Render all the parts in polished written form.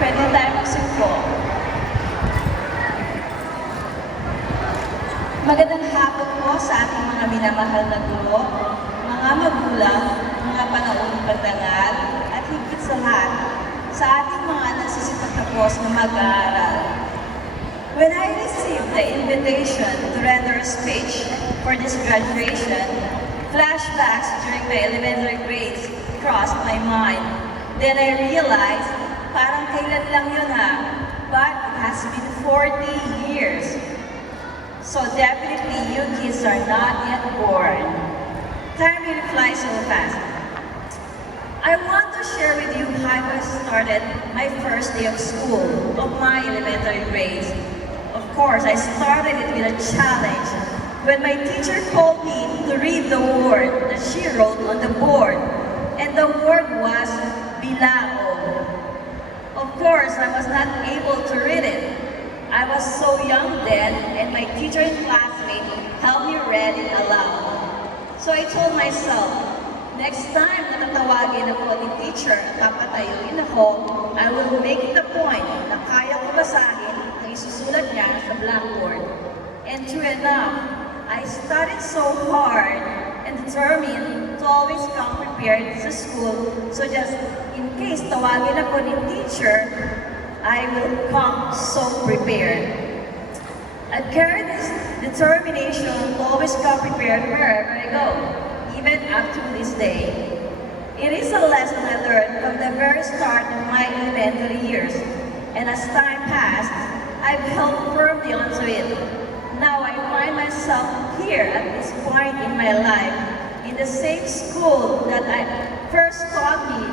Pwede tayo magsumpo. Magandang hapon po sa ating mga minamahal na guro, mga magulang, mga panahon pagdangal, at higit sa lahat, sa ating mga nagsisipagtapos na mag-aaral. When I received the invitation to render a speech for this graduation, flashbacks during my elementary grades crossed my mind. Then I realized, parang kailan lang yun ha, but it has been 40 years. So definitely you kids are not yet born. Time really flies so fast. I want to share with you how I started my first day of school, of my elementary grades. Of course, I started it with a challenge. When my teacher called me to read the word that she wrote on the board, and the word was bilao. Of course, I was not able to read it. I was so young then, and my teacher and classmate helped me read it aloud. So I told myself, next time na tatawagin ako ni teacher at papatayuin ako, I will make it a point na kaya ko basahin ang isusulat niya sa blackboard. And true enough, I studied so hard and determined to always come prepared to school, so just in case tawagin ako ni teacher, I will come so prepared. I've carried this determination to always come prepared wherever I go, even up to this day. It is a lesson I learned from the very start of my elementary years, and as time passed, I've held firmly onto it. Now I find myself here at this point in my life, in the same school that I first taught me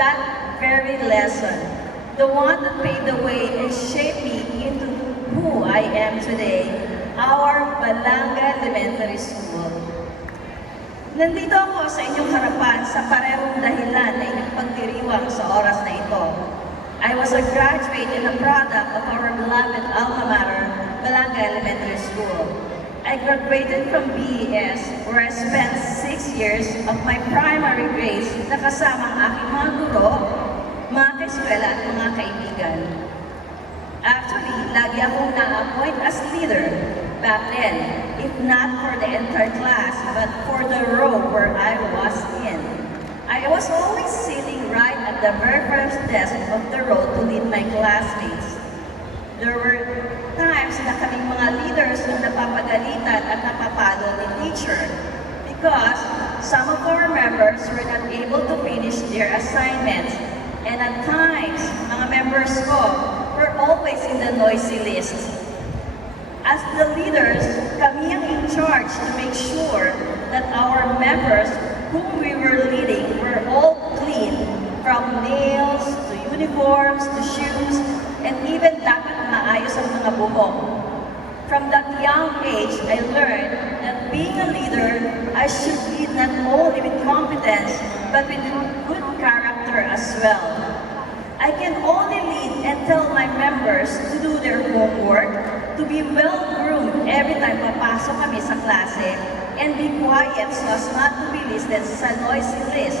that very lesson, the one that paved the way and shaped me into who I am today, our Balanga Elementary School. Nandito ako sa inyong harapan sa parehong dahilan na inyong pagdiriwang sa oras na ito. I was a graduate and a product of our beloved alma mater, Balanga Elementary School. I graduated from BES, where I spent 6 years of my primary grades na kasama ang aking mga guro, mga kaeskwela at mga kaibigan. Actually, lagi akong na-appoint as leader back then, if not for the entire class, but for the row where I was in. I was always sitting right at the very first desk of the row to lead my classmates. There were times na kaming mga leaders na napapagalitan at napapalo ni teacher because some of our members were not able to finish their assignments. And at times, mga members ko were always in the noisy list. As the leaders, kami ang in charge to make sure that our members whom we were leading were all clean, from nails to uniforms to shoes, and even dapat maayos ang mga buhok. From that young age, I learned that being a leader, I should lead not only with competence, but with good character as well. I can only lead and tell my members to do their homework, to be well-groomed every time papasok kami sa klase, and be quiet so as not to be listed sa noisy list.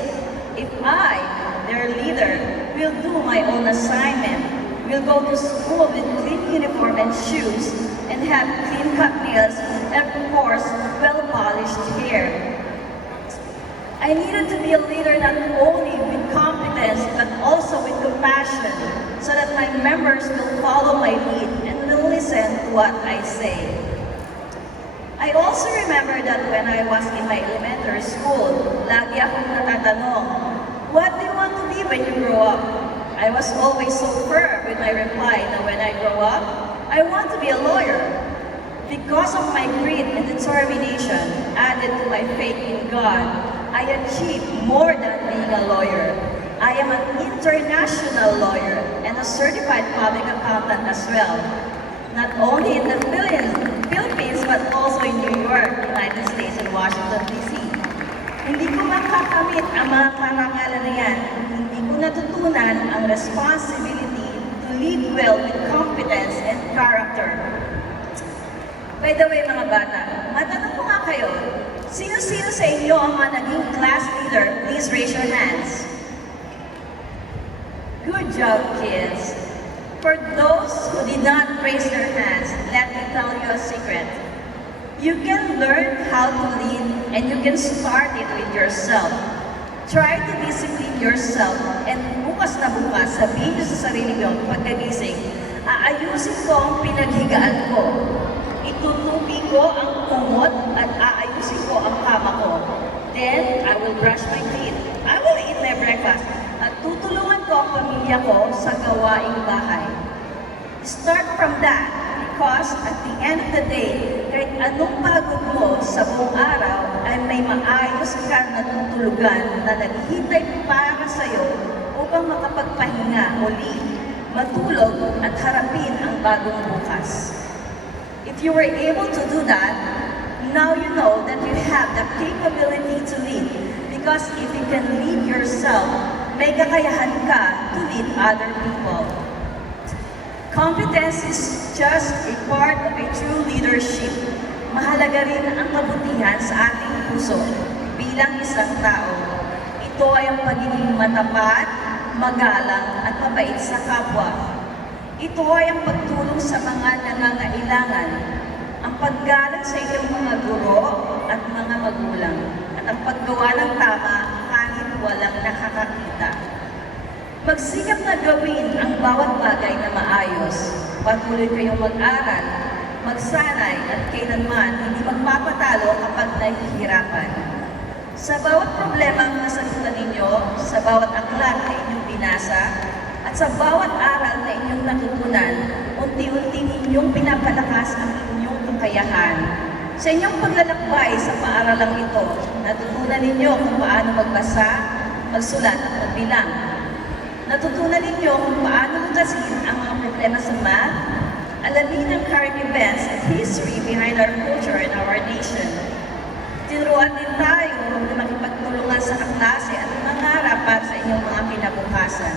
If I, their leader, will do my own assignment, will go to school with clean uniform and shoes, and have clean-cut nails, and of course, well-polished hair. I needed to be a leader not only with competence, but also with compassion, so that my members will follow my lead and will listen to what I say. I also remember that when I was in my elementary school, lagi akong natatanong, what do you want to be when you grow up? I was always so firm with my reply that when I grow up, I want to be a lawyer. Because of my grit and determination added to my faith in God, I achieved more than being a lawyer. I am an international lawyer and a certified public accountant as well. Not only in the Philippines, but also in New York, United States, and Washington, D.C. Hindi ko makakamit ang mga karangalan na yan, hindi ko natutunan ang responsibility to lead well with competence and character. By the way, mga bata, matanong ko nga kayo, sino-sino sa inyo ang mga naging class leader? Please raise your hands. Good Good job, kids. For those who did not raise their hands, let me tell you a secret. You can learn how to lead and you can start it with yourself. Try to discipline yourself and bukas na bukas, sabihin niyo sa sarili niyo pagkagising, aayusin ko ang pinaghigaan ko. Itutupi ko ang kumot at aayusin ko ang kama ko. Then, I will brush my teeth. I will eat my breakfast. At tutulungan ko ang pamilya ko sa gawaing bahay. Start from that because at the end of the day, kahit anong pagod mo sa buong araw ay may maayos ka na tutulugan na naghihintay para sa'yo upang makapagpahinga muli, matulog at harapin ang bagong bukas. If you were able to do that, now you know that you have the capability to lead. Because if you can lead yourself, may kakayahan ka to lead other people. Competence is just a part of a true leadership. Mahalaga rin ang kabutihan sa ating puso bilang isang tao. Ito ay ang pagiging matapat, magalang at mabait sa kapwa. Ito ay ang pagtulong sa mga nangangailangan, ang paggalang sa iyong mga guro at mga magulang, at ang paggawa ng tama kahit walang nakakakita. Magsikap na gawin ang bawat bagay na maayos. Patuloy kayong mag-aral, magsanay at kailanman hindi magpapatalo kapag nahihirapan. Sa bawat problema ang nasagutan ninyo, sa bawat aklat na inyong binasa, at sa bawat aral na inyong natutunan, unti-unti ninyong pinapalakas ang inyong kakayahan. Sa inyong paglalakbay sa paaralang ito, natutunan ninyo kung paano magbasa, magsulat at magbilang. Natutunan ninyo kung paano lutasin ang mga problema sa math, alamin ang current events and history behind our culture and our nation. Tinuruan din tayo na makipagtulungan sa kaklase at mangarap para sa inyong mga kinabukasan.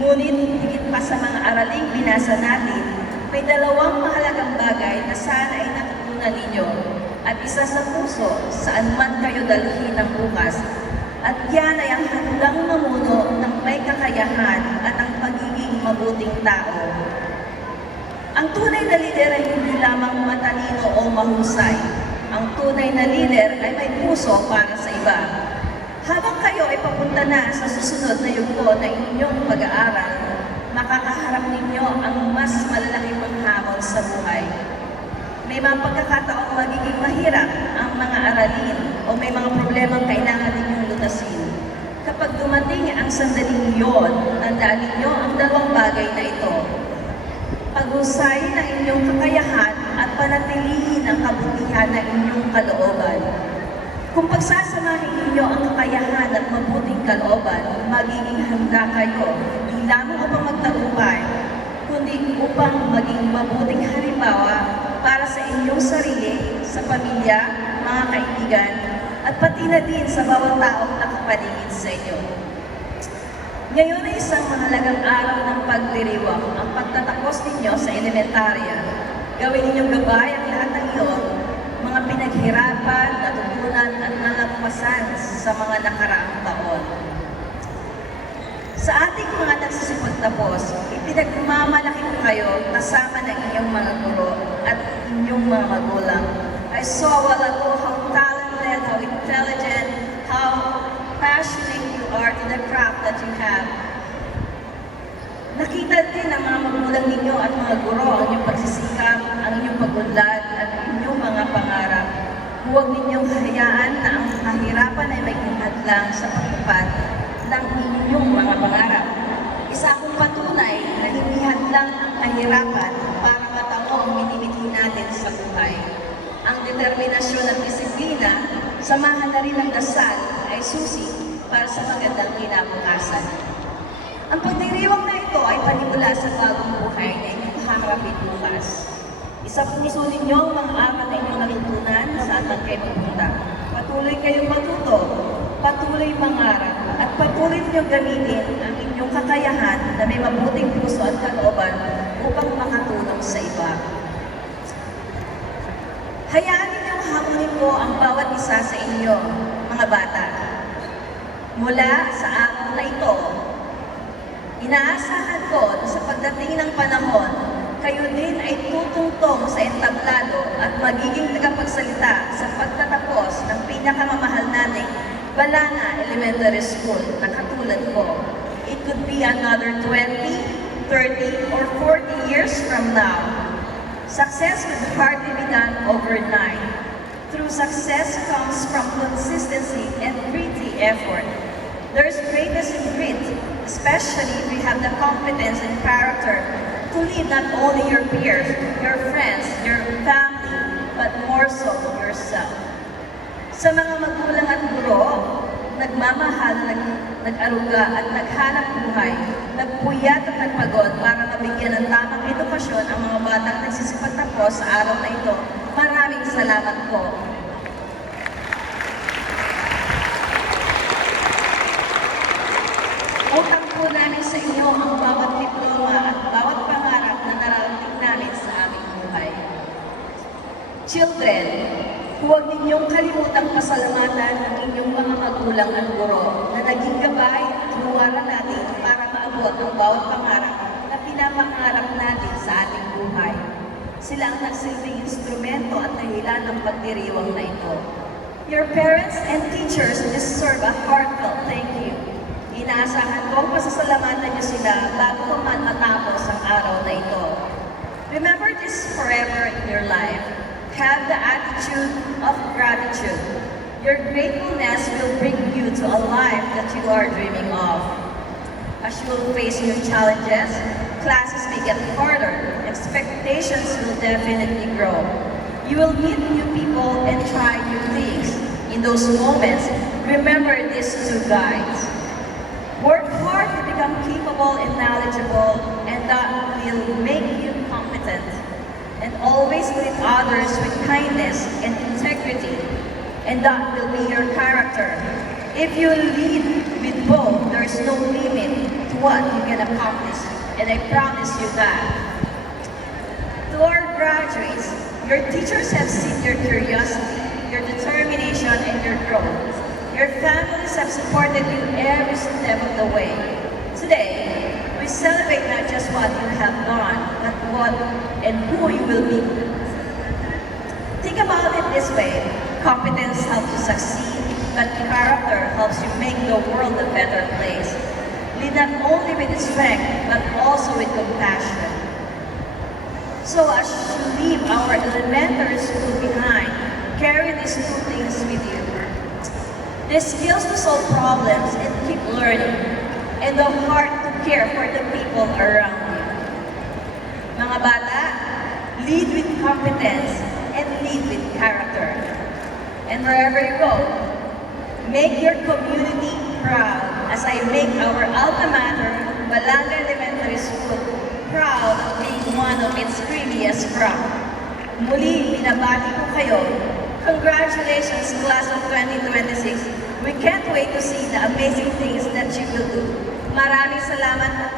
Ngunit higit pa sa mga araling binasa natin, may dalawang mahalagang bagay na sana ay natutunan ninyo at isa sa puso saan man kayo dalhin ng bukas. At yan ay ang handang mamuno ng may kakayahan at ang pagiging mabuting tao. Ang tunay na lider ay hindi lamang matalino o mahusay. Ang tunay na lider ay may puso para sa iba. Habang kayo ay papunta na sa susunod na yugto na inyong pag-aaral, makakaharap ninyo ang mas malalaking panghamon sa buhay. May mga pagkakataong magiging mahirap ang mga aralin o may mga problemang kailangan ninyong lutasin. Kapag dumating ang sandaling iyon, tandaan ninyo ang dalawang bagay na ito. Pag-usayin ang inyong kakayahan at panatilihin ang kabutihan ng inyong kalooban. Kung pagsasamahin ninyo ang kakayahan at mabuting kalooban, magiging handa kayo hindi lamang upang magtagumpay, kundi upang maging mabuting halimbawa para sa inyong sarili, sa pamilya, mga kaibigan, at pati na din sa bawat taong nakapaligid sa inyo. Ngayon ay isang mahalagang araw ng pagdiriwang, ang pagtatapos ninyo sa elementarya. Gawin ninyong gabay ang lahat ng iyon, mga pinaghirapan, natutunan at nalampasan sa mga nakaraang taon. Sa ating mga nagsisipagtapos, ipinagmamalaki ko kayo kasama ng inyong mga guro at inyong mga magulang. I saw while ago how talented, how intelligent, how passionate you are to the craft that you have. Nakita din ng mga magulang ninyo at mga guro ang inyong pagsisikap, ang inyong pag-unlad at inyong mga pangarap. Huwag ninyong hayaan na ang kahirapan ay may hadlang sa pagtupad ng inyong mga pangarap. Isa akong patunay na hindi hadlang ang kahirapan para matamo ang minimithi natin sa buhay. Ang determinasyon at disiplina, samahan na rin ng dasal ay susi para sa magandang kinabukasan. Ang pagdiriwang na ito ay panimula sa bagong buhay na inyong haharapin bukas. Isa puso ninyo ang mga aral na inyong natutunan saan man kayo magpunta. Patuloy kayong matuto, patuloy mangarap, at patuloy ninyong gamitin ang inyong kakayahan na may mabuting puso at kalooban upang makatulong sa iba. Hayaan ninyong hamunin ko ang bawat isa sa inyo, mga bata. Mula sa araw na ito, Inaasahan ko na sa pagdating ng panahon, kayo din ay tutungtong sa entablado at magiging tagapagsalita sa pagtatapos ng pinakamamahal nating Balanga Elementary School na katulad ko. It could be another 20, 30, or 40 years from now. Success could hardly be done overnight. True success comes from consistency and gritty effort. There's greatness in grit, especially if you have the competence and character to lead not only your peers, your friends, your family, but more so yourself. Sa mga magulang at guro, nagmamahal, nag-aruga at naghanap buhay, nagpuyat at nagpagod para mabigyan ng tamang edukasyon ang mga batang nagsisipagtapos sa araw na ito. Maraming salamat po. Utang po namin sa inyo ang bawat diploma at bawat pangarap na nararating namin sa aming buhay. Children, huwag ninyong kalimutang pasalamatan ang inyong mga magulang at guro na naging gabay at huwaran natin para maabot ang bawat pangarap na pinapangarap natin sa ating buhay. Sila ang nagsilbing instrumento at dahilan ng pagdiriwang na ito. Your parents and teachers deserve a heartfelt thank you. Inaasahan kong pasasalamatan niyo sila bago pa man matapos ang araw na ito. Remember this forever in your life. Have the attitude of gratitude. Your gratefulness will bring you to a life that you are dreaming of. As you will face new challenges, classes may get harder, expectations will definitely grow. You will meet new people and try new things. In those moments, remember these two guides. Work hard to become capable and knowledgeable, and that will make you competent. And always treat others with kindness and integrity, and that will be your character. If you lead with both, there is no limit to what you can accomplish, and I promise you that. To our graduates, your teachers have seen your curiosity, your determination, and your growth. Your families have supported you every step of the way. Today, we celebrate not just what you have done, but what and who you will be. Think about it this way. Competence helps you succeed, but character helps you make the world a better place. Lead not only with strength, but also with compassion. So as you leave our elementary school behind, carry these two things with you. The skills to solve problems and keep learning, and the heart to care for the people around you. Mga bata, lead with competence and lead with character. And wherever you go, make your community proud as I make our alma mater, Balanga Elementary School, proud of being one of its previous crowd. Muli, binabati ko kayo. Congratulations, Class of 2026. We can't wait to see the amazing things that you will do. Maraming salamat at